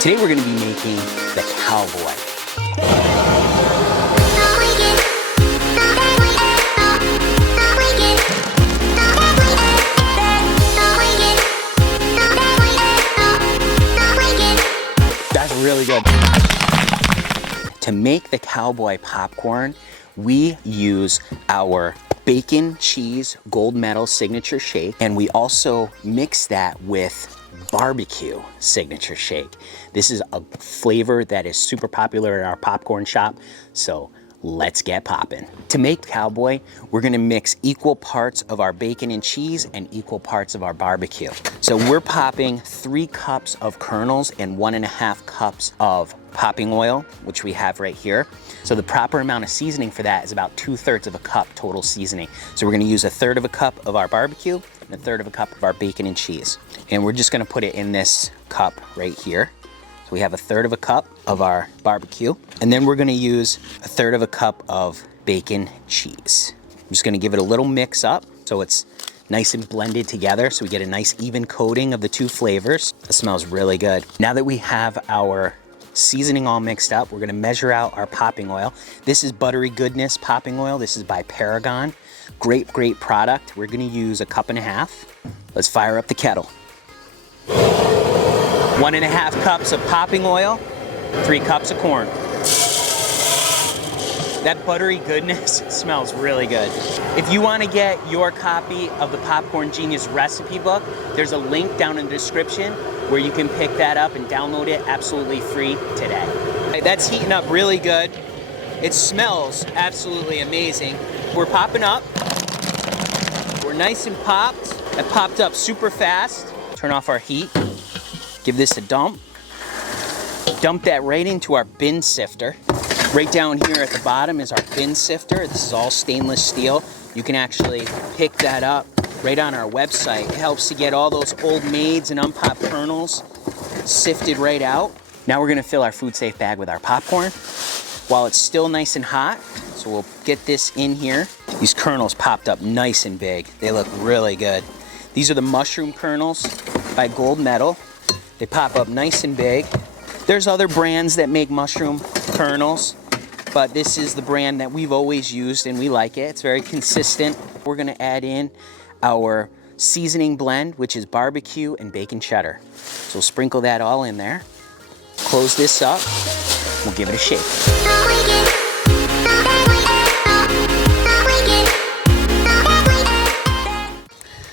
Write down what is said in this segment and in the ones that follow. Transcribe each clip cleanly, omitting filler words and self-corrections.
Today we're gonna be making the Cowboy. That's really good. To make the Cowboy popcorn, we use our bacon cheese gold medal signature shake, and we also mix that with barbecue signature shake. This is a flavor that is super popular at our popcorn shop, so let's get popping. To make Cowboy, we're gonna mix equal parts of our bacon and cheese and equal parts of our barbecue. So we're popping 3 cups of kernels and 1.5 cups of popping oil, which we have right here. So the proper amount of seasoning for that is about 2/3 of a cup total seasoning. So we're gonna use 1/3 of a cup of our barbecue and 1/3 of a cup of our bacon and cheese. And we're just gonna put it in this cup right here. So we have 1/3 of a cup of our barbecue, and then we're gonna use 1/3 of a cup of bacon cheese. I'm just gonna give it a little mix up so it's nice and blended together so we get a nice even coating of the 2 flavors. It smells really good. Now that we have our seasoning all mixed up, we're gonna measure out our popping oil. This is Buttery Goodness popping oil. This is by Paragon. Great product. We're gonna use 1.5 cups. Let's fire up the kettle. 1.5 cups of popping oil, 3 cups of corn. That Buttery Goodness smells really good. If you want to get your copy of the Popcorn Genius recipe book, there's a link down in the description where you can pick that up and download it absolutely free today. That's heating up really good. It smells absolutely amazing. We're popping up. We're nice and popped. It popped up super fast. Turn off our heat. Give this a dump. Dump that right into our bin sifter. Right down here at the bottom is our bin sifter. This is all stainless steel. You can actually pick that up right on our website. It helps to get all those old maids and unpopped kernels sifted right out. Now we're gonna fill our food safe bag with our popcorn while it's still nice and hot. So we'll get this in here. These kernels popped up nice and big. They look really good. These are the mushroom kernels by Gold Medal. They pop up nice and big. There's other brands that make mushroom kernels, but this is the brand that we've always used and we like it. It's very consistent. We're gonna add in our seasoning blend, which is barbecue and bacon cheddar. So we'll sprinkle that all in there. Close this up. We'll give it a shake.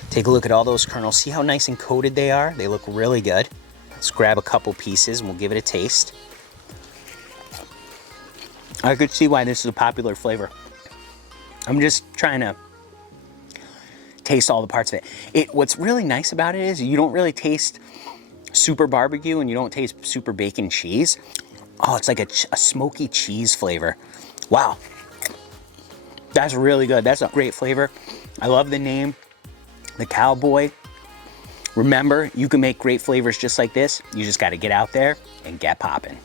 Take a look at all those kernels. See how nice and coated they are? They look really good. Let's grab a couple pieces and we'll give it a taste. I could see why this is a popular flavor. I'm just trying to taste all the parts of it. What's really nice about it is you don't really taste super barbecue and you don't taste super bacon cheese. Oh, it's like a smoky cheese flavor. Wow. That's really good. That's a great flavor. I love the name, the Cowboy. Remember, you can make great flavors just like this. You just got to get out there and get popping.